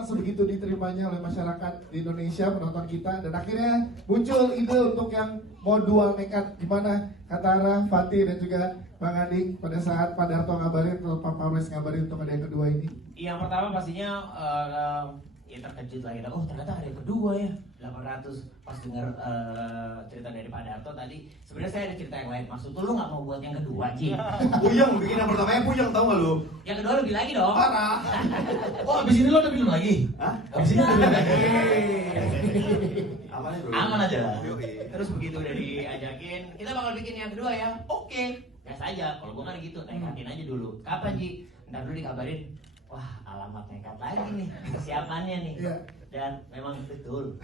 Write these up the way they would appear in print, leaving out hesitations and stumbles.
pertama sebegitu diterimanya oleh masyarakat di Indonesia penonton kita, dan akhirnya muncul ide untuk yang mau dual nekat. Gimana Katara, Fatih dan juga Bang Adik pada saat Pak Darto ngabarin atau Pak Pawes ngabarin untuk ada yang kedua ini? Yang pertama pastinya ya terkejut lagi, oh ternyata ada yang kedua ya 800 pas dengar cerita dari Pak Darto tadi. Sebenarnya saya ada cerita yang lain, maksud lu nggak mau buat yang kedua Ji? Puyeng, bikin yang pertamanya puyeng, tau gak lu? Yang kedua lebih lagi dong. Parah. Oh abis ini lo udah film lagi? Hah? Abis ini udah film lagi? Aman ya bro? Aman aja. Terus begitu udah diajakin, kita bakal bikin yang kedua ya. Oke, gas aja. Kalau gua kan gitu, nekatin aja dulu. Kapan Ji? Ntar dulu dikabarin. Wah, alamat nekat lagi nih kesiapannya nih. Iya. Dan memang betul.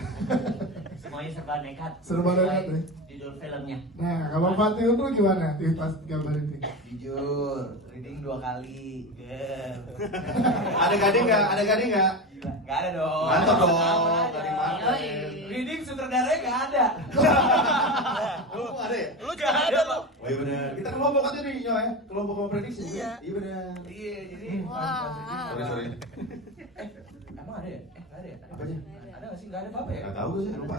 Semuanya serba nekat. Serba nekat, ya? Judul filmnya. Nah, kalau Fatih Undro gimana? Pas ngabarin ini? Jujur, reading 2 kali. Ada gading nggak? Ada gading nggak? Gak ada dong. Mantap dong. Sama Dari aja. mana? Reading sutradaranya gak ada. Lu ada ya? Lu gak ada lo. Oh iya benar. Kita kelompok aja nih Nyo ya. Kelompok prediksi. Iya. Iya benar. Iya, jadi Sorry. emang ada ya? Gak ada ya? Apanya? Ada gak sih? Gak ada apa-apa ya? Gak tahu sih, lupa.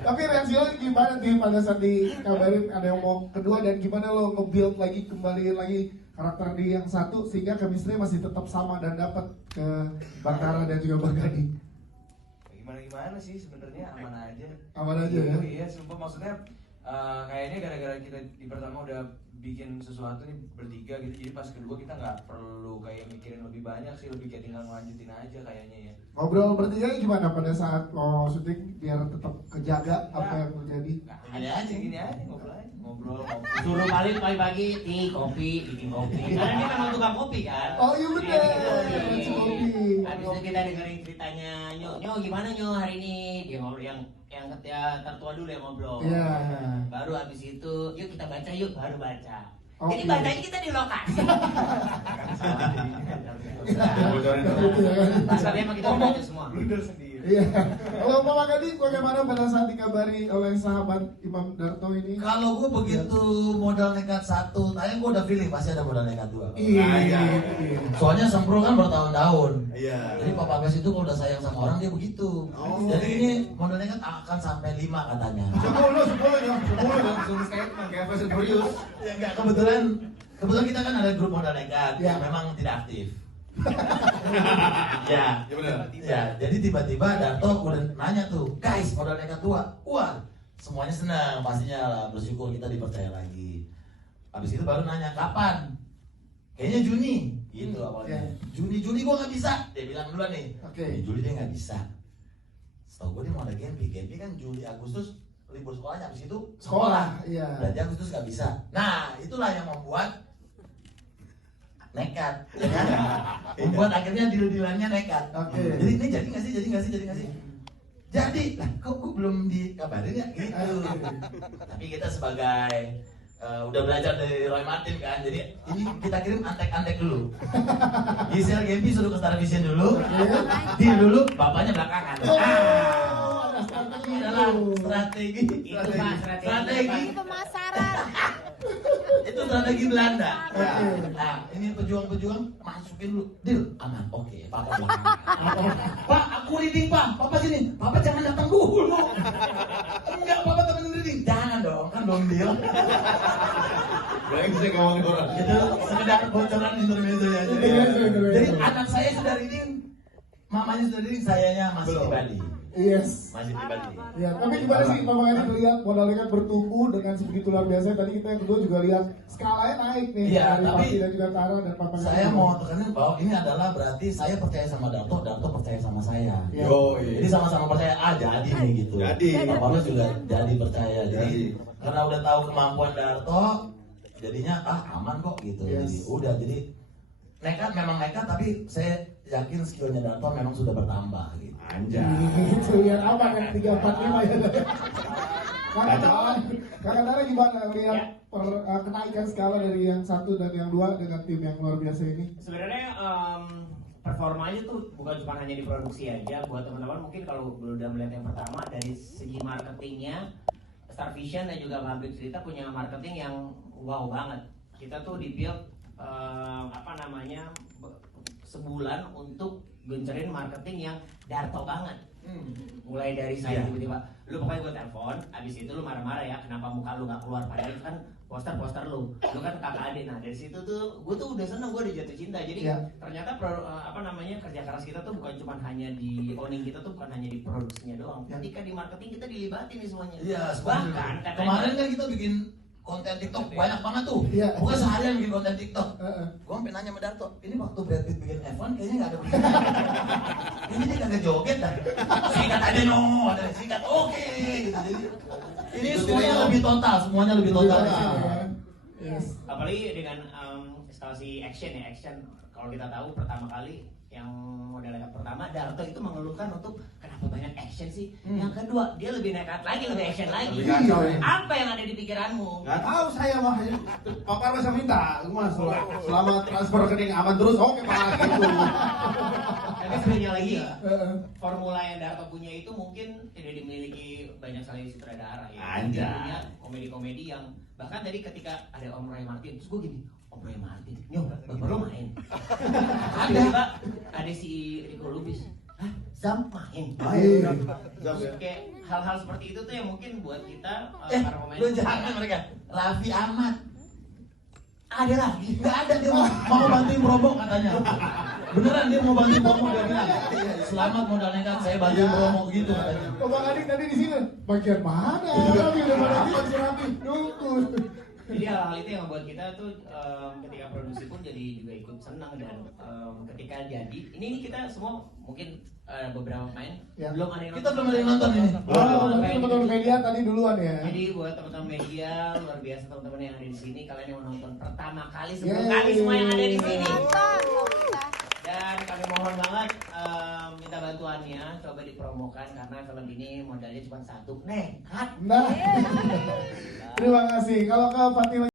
Tapi reaksi lo gimana Di pada saat dikabarin ada yang mau kedua, dan gimana lo nge-build lagi, kembaliin lagi karakter di yang satu sehingga chemistry masih tetap sama dan dapat ke Bang Tara dan juga Bang Gading? Gimana sih sebenarnya aman aja. Aman aja ya? Iya, sumpah maksudnya kayaknya gara-gara kita di pertama udah bikin sesuatu nih bertiga gitu, jadi pas kedua kita nggak perlu kayak mikirin lebih banyak sih, lebih kayak tinggal ngelanjutin aja kayaknya ya. Ngobrol bertiga gimana pada saat mau syuting biar tetap kejaga apa yang terjadi? Gini aja ngobrol. Suruh paling pagi-pagi tea, kopi, bikin kopi. Karena dia memang tukang kopi kan. Oh iya bener, Dia kopi. bikin kopi. Habis itu kita dengerin ceritanya Nyo gimana Nyo hari ini? Dia ngobrol yang tertua dulu yang ngobrol. Iya. Baru habis itu yuk kita baca yuk, baru baca. Oke. Jadi bacanya kita di lokasi. Bocorin Tapi emang kita udah baca semua. Blunder sendiri. Iya. Kalau Pak Gading bagaimana pada saat dikabari oleh sahabat Imam Darto ini? Kalau gue begitu modal nekat 1, tanya gue udah feeling pasti ada modal nekat 2. Iya. Soalnya Sempro kan bertahun-tahun. Iya. Jadi Papa Bes itu kalau udah sayang sama orang dia begitu. Oh. Jadi ini modal nekat akan sampai 5 katanya. 10 dong. Suruh statement kayak Fast and Furious. Ya enggak, kebetulan kita kan ada grup modal nekat Ya. yang memang tidak aktif. Ya. Iya benar. Ya, jadi tiba-tiba Darto udah nanya tuh, guys modal nekat 2. Wah, semuanya senang pastinya lah, bersyukur kita dipercaya lagi. Habis itu baru nanya kapan? Kayaknya Juni, gitu awalnya. Juni gua nggak bisa, dia bilang duluan nih. Oke. Di Juli dia nggak bisa. Setahu gua dia mau ada Genpi kan Juli Agustus libur sekolahnya, habis itu Sekolah, iya. Berarti Agustus nggak bisa. Nah, itulah yang membuat nekat, ya kan? Membuat akhirnya deal-dealannya nekat. Oke. Jadi ini jadi nggak sih? Jadi, lah kok gue belum dikabarin ya gitu. Tapi kita sebagai udah belajar dari Roy Martin kan, jadi ini kita kirim antek-antek dulu. Gisel Gempi suruh ke Star Vision dulu, deal dulu, bapaknya belakangan. Ini adalah strategi. Itu Pak, strategi Pemasaran. Itu strategi Belanda. Nah, ini pejuang-pejuang masukin dulu, deal aman. Oke, Papa belakangan. Pak, aku leading Pak. Papa sini. Papa jangan datang dulu. Enggak, Papa temenin leading. Jangan dong, kan belum deal. Bayang sih ngomongin orang. Itu sekedar bocoran intermezzo ya. Jadi anak saya sudah leading, mamanya sudah leading, sayanya masih di Bali. Yes. Masih di Bali. Ya, tapi gimana sih Pak Gading melihat modal nekat bertumbuh dengan sebegitu luar biasa? Tadi kita yang kedua juga lihat skalanya naik nih Iya, dari tapi Fatih dan juga Tara dan Papa Gading. Saya mau tekanin bahwa ini adalah berarti saya percaya sama Darto percaya sama saya. Iya. Jadi sama-sama percaya, jadi nih gitu. Jadi. Papa Bes juga jadi percaya. Jadi karena udah tahu kemampuan Darto, jadinya aman kok gitu. Yes. Jadi udah jadi nekat memang nekat, tapi saya yakin skillnya Darto memang sudah bertambah gitu. Anjay. Itu yang apa kan 345 ya. Kakak Tara gimana melihat kenaikan skala dari yang satu dan yang dua dengan tim yang luar biasa ini? Sebenarnya performanya tuh bukan cuma hanya di produksi aja. Buat teman-teman mungkin kalau udah melihat yang pertama dari segi marketingnya, Star Vision dan juga Pabrik Cerita punya marketing yang wow banget. Kita tuh di build sebulan untuk gencerin marketing yang Darto banget. Mulai dari saya tiba-tiba, lu pokoknya gue telepon, abis itu lu marah-marah ya, kenapa muka lu gak keluar, padahal itu kan poster-poster lu kan kakak adik. Nah dari situ tuh, gue tuh udah seneng, gue udah jatuh cinta. Jadi ternyata kerja keras kita tuh bukan cuma hanya di owning kita tuh bukan hanya di produksinya doang. Ketika di marketing kita dilibatin nih semuanya. Iya, bahkan kemarin kan kita bikin konten TikTok banyak banget tuh. Bukan seharian bikin konten TikTok. Gue sampai nanya sama Darto, ini waktu Brad Pitt bikin F1 kayaknya nggak ada begini. Ini dia kagak joget dah. Sikat aja no, ada sikat oke. Gitu. Jadi ini semuanya lebih total, semuanya lebih total. Apalagi dengan eskalasi action ya, kalau kita tahu pertama kali yang model nekat pertama Darto itu mengeluhkan untuk kenapa banyak action sih. Yang kedua dia lebih nekat lagi, lebih action lagi. Apa yang ada di pikiranmu? Gak tahu saya mah, Papa masa minta, gue mah selama transfer rekening aman terus, oke Pak gitu. Tapi sebenarnya lagi formula yang Darto punya itu mungkin tidak dimiliki banyak sekali sutradara ya. Dia punya komedi-komedi yang bahkan tadi ketika ada Om Roy Martin, terus gue gini, Om Roy Martin, nyo, bapak lo main. Ada si Rico Lubis, Zam main. Terus kayak hal-hal seperti itu tuh yang mungkin buat kita para pemain. Lu jangan mereka, Raffi Ahmad. Ada lagi? Nggak ada, dia mau bantuin promo katanya. Beneran dia mau bantuin promo, dia bilang selamat modal nekat, saya bantuin promo gitu katanya. Bang Adik tadi di sini bagian mana? Rafi udah pada si Rafi nunggu. Jadi hal-hal itu yang membuat kita tuh ketika produksi pun jadi juga ikut senang. Dan ketika jadi ini kita semua mungkin beberapa pemain belum ada yang kita belum ada yang nonton ini. Teman-teman media tadi duluan ya. Jadi buat teman-teman media luar biasa, teman-teman yang ada di sini, kalian yang menonton pertama kali sebelum kami semua yang ada di sini. Dan kami mohon banget minta bantuannya, coba dipromokan karena film ini modalnya cuma satu, nekat. Nah, terima kasih. Kalau ke Fatima